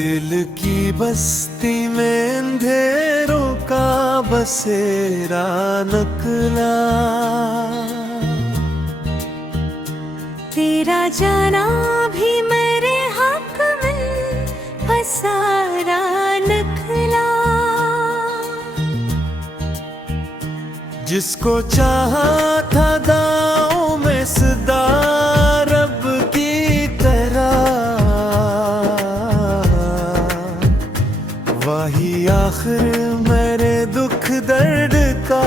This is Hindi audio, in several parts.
दिल की बस्ती में अंधेरों का बसेरा निकला। तेरा जाना भी मेरे हक में पसारा निकला। जिसको चाहा था दांव में सदा रब की तरह, वही आखिर मेरे दुख दर्द का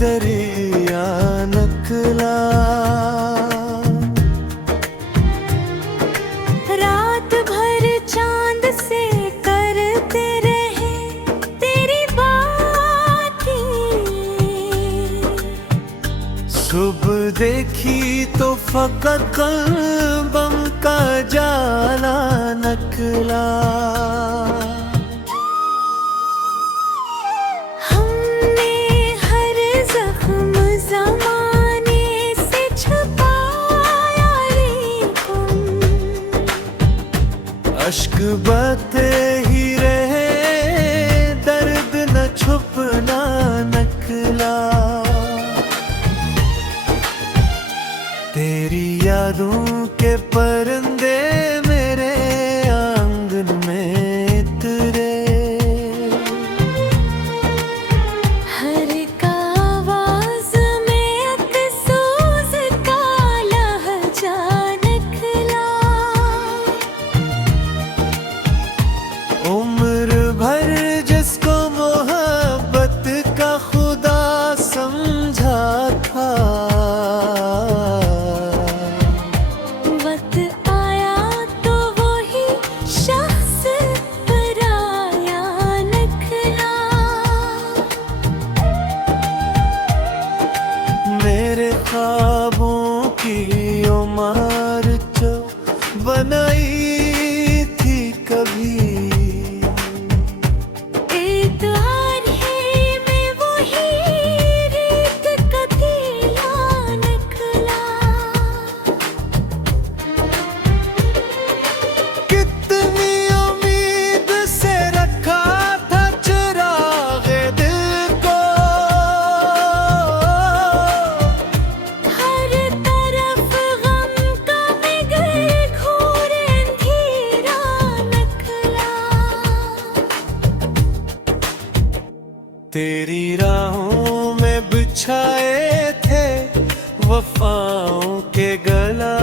दरिया निकला। रात भर चांद से करते रहे तेरी बातें, सुबह देखी तो फकत कल्बम का जाला निकला। हमने हर जख्म ज़माने से छुपाया, लेकिन अश्क बहते ही रहे, दर्द न छुपना निकला। तेरी यादों के परिंदे मेरे आंगन में उतरे, हर एक आवाज़ में अफ़सोस का लहजा निकला। उम्र भर जिसको मोहब्बत का खुदा समझा था, वक्त आया तो वही शख्स पराया निकला। मेरे ख्वाबों की उमर जो बनाई थी कभी, इत्तेहार है में वही रेत का तीला निकला। कितनी उम्मीद से रखा था चिरागे दिल को, हर तरफ गम का बिगड़ घोर अंधेरा निकला। तेरी राहों में बिछाए थे वफाओं के गला।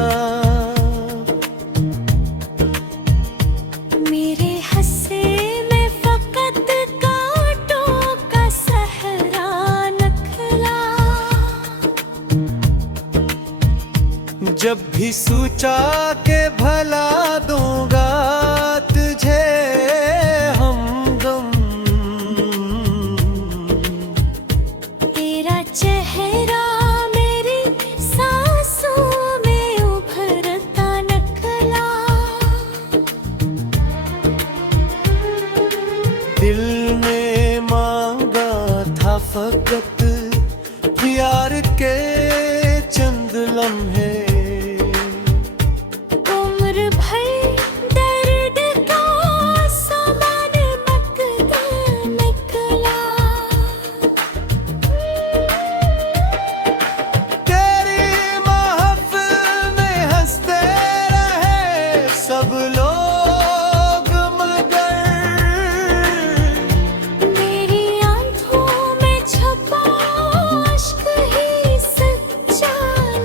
मेरे हस्से में फकत कांटों का सहरा निकला। जब भी सोचा के भला दूंगा तुझे हमदम, तेरा चेहरा मेरी सांसों में उभरता निकला। दिल ने मांगा था फकत प्यार के चंद लम्हे, उम्र भर दर्द का सामान मकता निकला। तेरी महफिल में हंसते रहे सब लोग, मगर मेरी आंखों में छपा अश्क ही सच्चा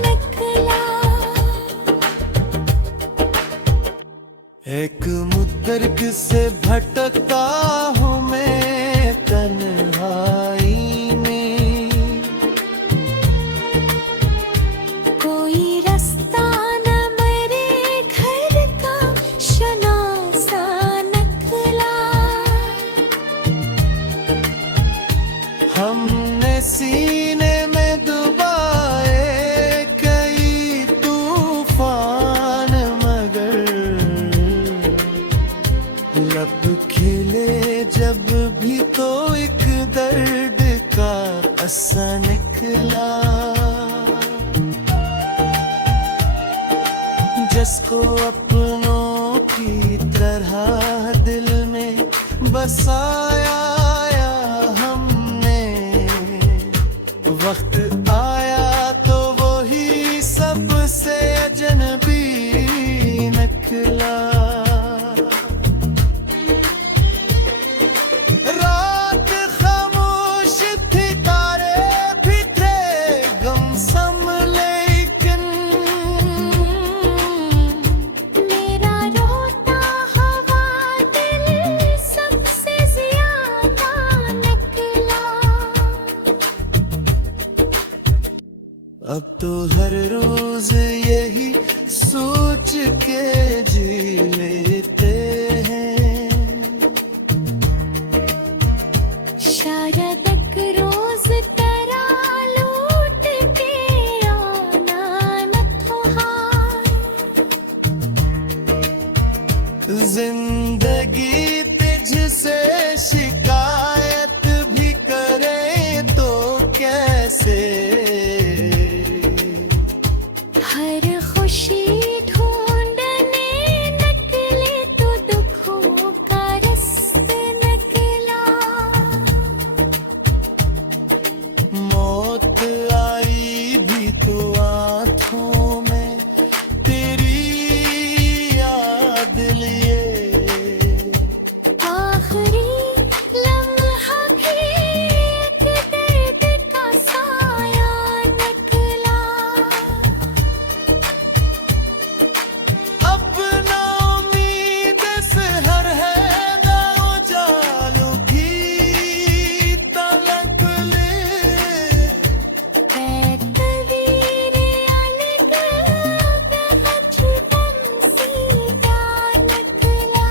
निकला। एक मुद्दर्ग से भटकता हूँ मैं तन्हाई में, कोई रास्ता न मेरे घर का शनासा निकला। हमने सीने में डुबाए कई तूफान, मगर लब खिले जब भी तो एक दर्द का असा निकला। जिसको अपनों की तरह दिल बसाया हमने, वक्त आया तो वही सबसे अजनबी निकला। रात खामोश थी, तारे भी थे गुमसुम, लेकिन मेरा रोता हवा दिल सबसे ज्यादा निकला। अब तो हर रोज यही सोच के जी लेते हैं, शायद एक रोज तेरा लौट के आना न तो हाय। जिंदगी तुझसे शिकायत भी करे तो कैसे, हर खुशी ढूंढने निकले तो दुखों का रास्ता निकला। मौत आई भी तो आँखों में तेरी याद लिए, आखिरी लम्हा भी एक दर्द का साया निकला। अब ना उम्मीद से हर है ना उजालों की तलक ले, तस्वीर अलग बहुत गम सीधा निकला।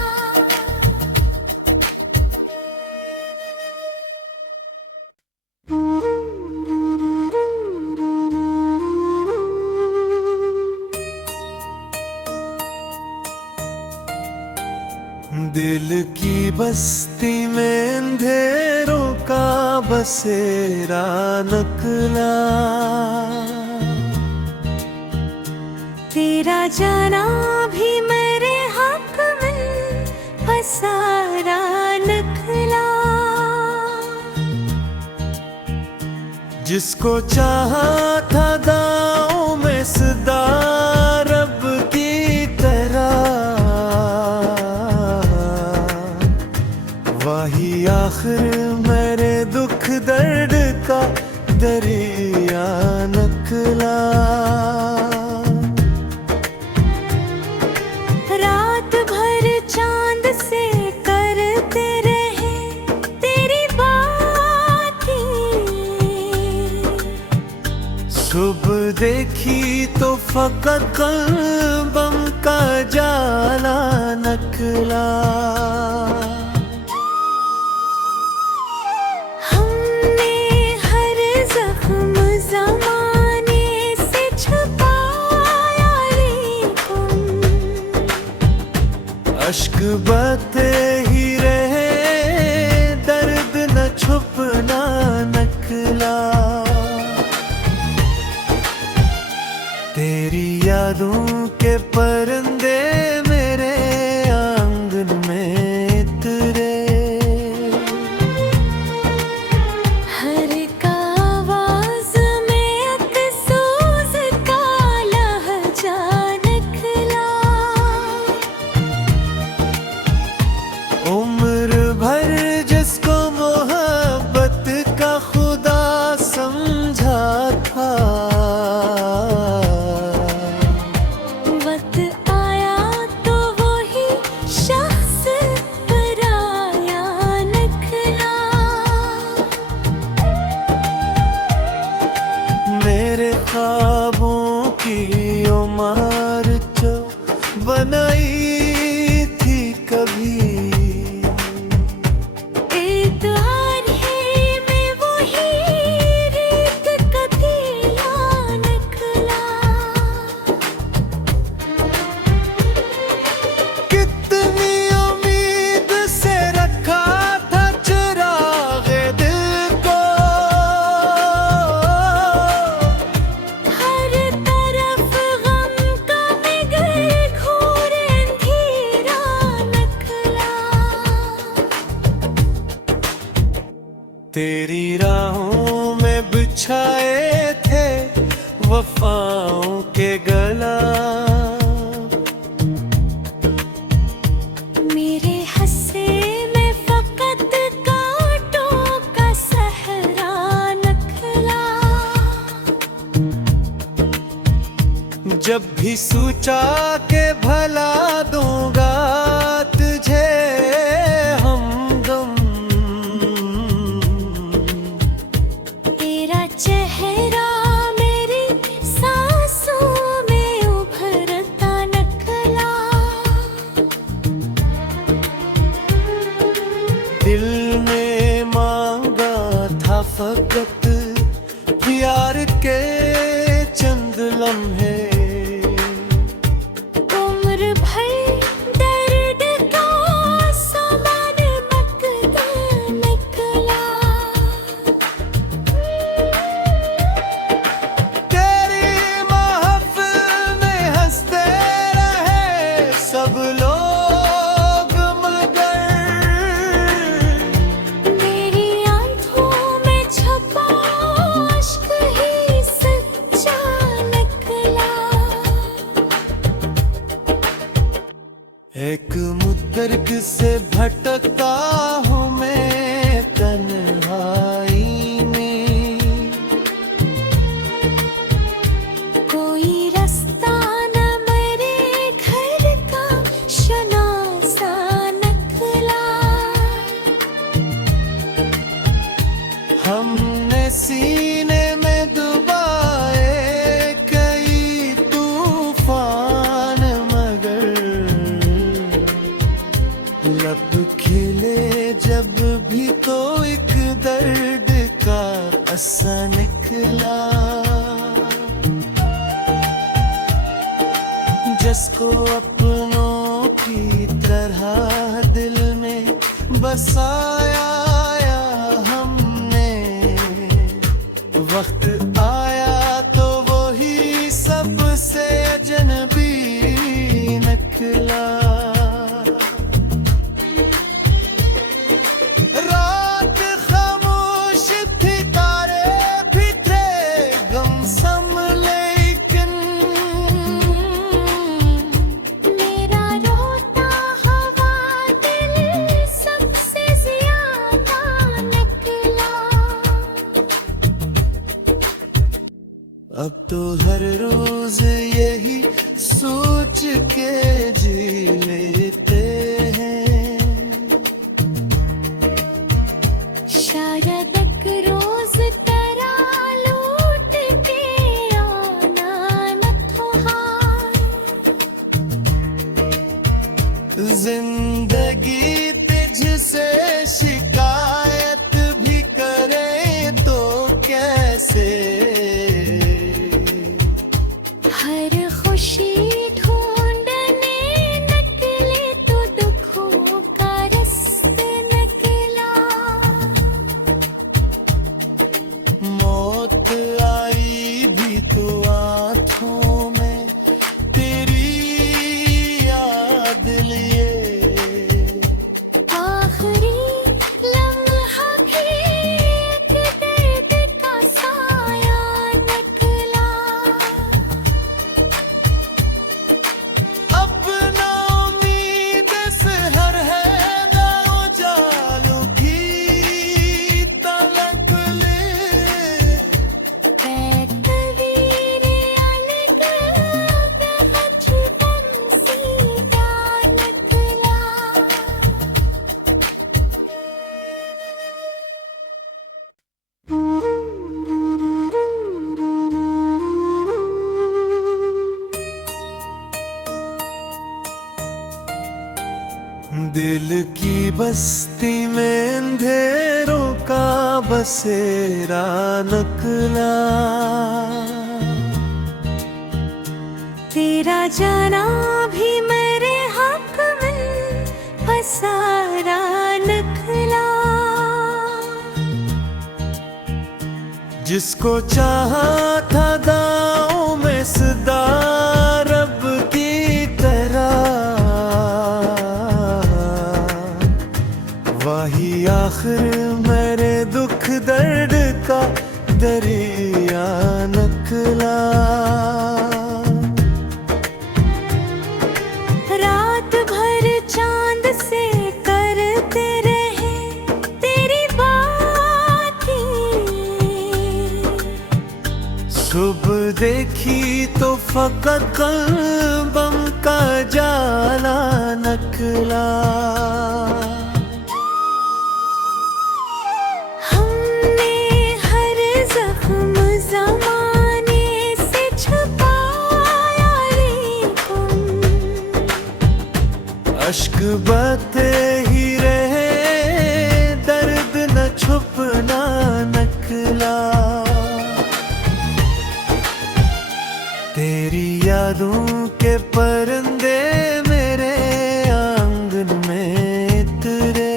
दिल की बस्ती में अंधेरों का बसेरा निकला। तेरा जाना भी मेरे हक में पसारा निकला। जिसको चाहा था दांव में सदा रब की तरह, वही आखिर मेरे दुख दर्द का दरिया निकला। रात भर चांद से करते रहे तेरी बातें, सुबह देखी तो फकत कल्बम का जाला निकला। हमने हर जख्म ज़माने से छुपाया, लेकिन अश्क बहते ही रहे, दर्द न छुपना निकला। तेरी यादों के परिंदे मेरे आंगन में उतरे, हर एक आवाज़ में एक सोज़ का लहजा निकला। उम्र भर जिसको मोहब्बत का खुदा समझा था, तेरी राहों में बिछाए थे वफाओं के गला, मेरे हंसे में फकत कांटों का सहरा नखला। जब भी सोचा के भला दूंगा तुझे हमदम, तेरा चेहरा मेरी सांसों में उभरता नखला। दिल ने मांगा था फकत प्यार के चंद लम्हे, उम्र भर दर्द का सामान मकता निकला। तेरी महफिल में हंसते रहे सब लोग मगर, मेरी आंखों में छपा अश्क ही सच्चा निकला। एक मुद्दर्ग से भटकता हूँ मैं तन्हाई में, कोई रास्ता न मेरे घर का शनासा नखला। हमने सीने में डुबाए कई तूफान मगर, लब खिले जब भी तो एक दर्द का असा निकला। जिसको अपनों की तरह दिल में बसाया हमने, वक्त आया तो वही सबसे अजनबी निकला। रात खामोश थी तारे भी थे गमसम लेकिन, मेरा रोता हवा दिल सबसे ज्यादा निकला। अब तो हर रोज यही सोच के जी लेते हैं, शायद एक रोज तेरा लौट के आना न तो हाय। जिंदगी तुझसे शिकायत भी करे तो कैसे, हर खुशी ढूंढने निकले तो दुखों का रास्ता निकला। मौत आई भी तो आँखों में तेरी याद लिए, आखिरी लम्हा भी एक दर्द का साया निकला। अब ना उम्मीद सहर है ना उजालों की तलक ले, तकदीर अलग बहुत गम सीधा निकला। दिल की बस्ती में अंधेरों का बसेरा निकला। तेरा जाना भी मेरे हक में पसारा निकला। जिसको चाहा था दांव में सदा रब की तरह, वही आखिर मेरे दुख दरिया निकला। रात भर चांद से करते रहे तेरी बातें, सुबह देखी तो फकत कल्बम का जाला निकला। हमने हर जख्म ज़माने से छुपाया, लेकिन अश्क बहते ही रहे, दर्द न छुपना निकला। तेरी यादों के परिंदे मेरे आंगन में उतरे।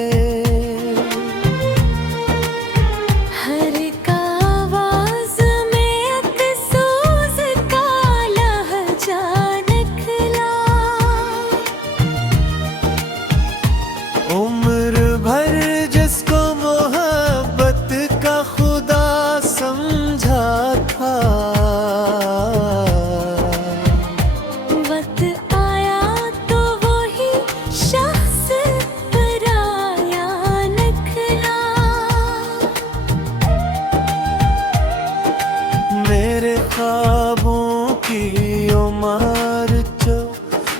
हर एक आवाज़ में अफ़सोस का लहजा निकला। उम्र भर जिसको मोहब्बत का खुदा समझा था, वक्त आया तो वही शख्स पराया निकला। मेरे ख्वाबों की उमर जो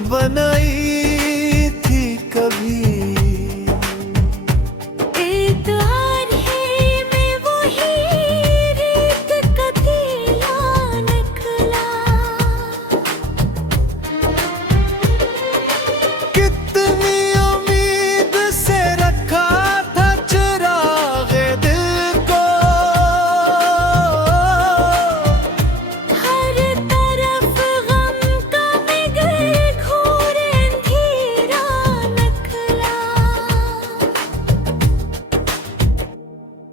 बनाई थी कभी, इत्तेहार है में वही रेत का तीला निकला। कितनी उम्मीद से रखा था चिरागे दिल को, हर तरफ गम का बिगड़ घोर अंधेरा निकला।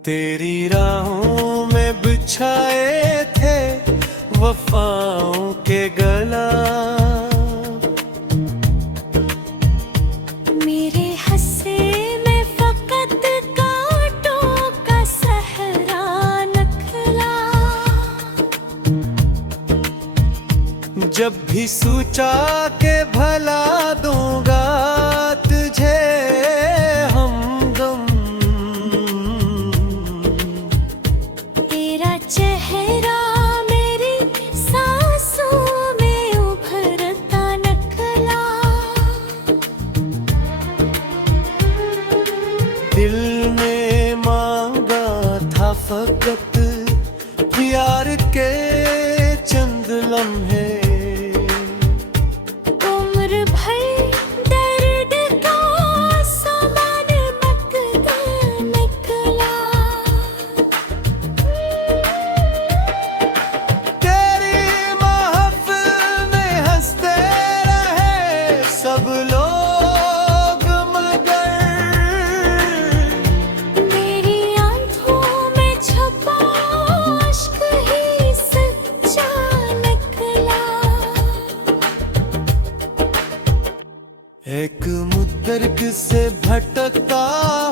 तेरी राहों में बिछाए थे वफाओं के गला। मेरे हस्से में फकत कांटों का सहरा निकला। जब भी सोचा के भला दूंगा तुझे हमदम, तेरा चेहरा मेरी सांसों में उभरता निकला। दिल ने मांगा था फकत प्यार के चंद लम्हे। उम्र भर दर्द का सामान मकता निकला। तेरी महफिल में हंसते रहे सब लोग, मगर मेरी आंखों में छुपा अश्क ही सच्चा निकला। एक मुद्दर्ग से भटकता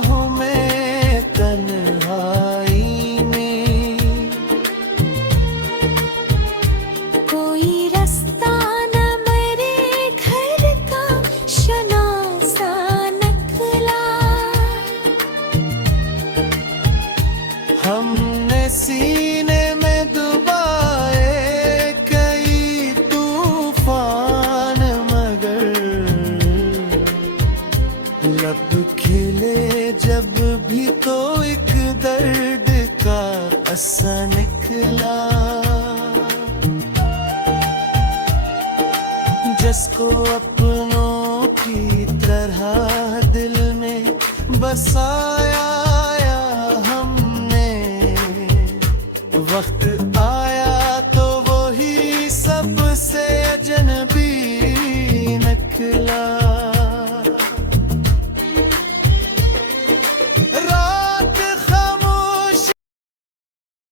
हूँ मैं तन्हाई में, कोई रास्ता न मेरे घर का शनासा निकला। हमने सीने में डुबाए कई तूफान, मगर लब खिले जब भी तो एक दर्द का असा निकला। जिसको अपनों की तरह दिल में बसाया हमने, वक्त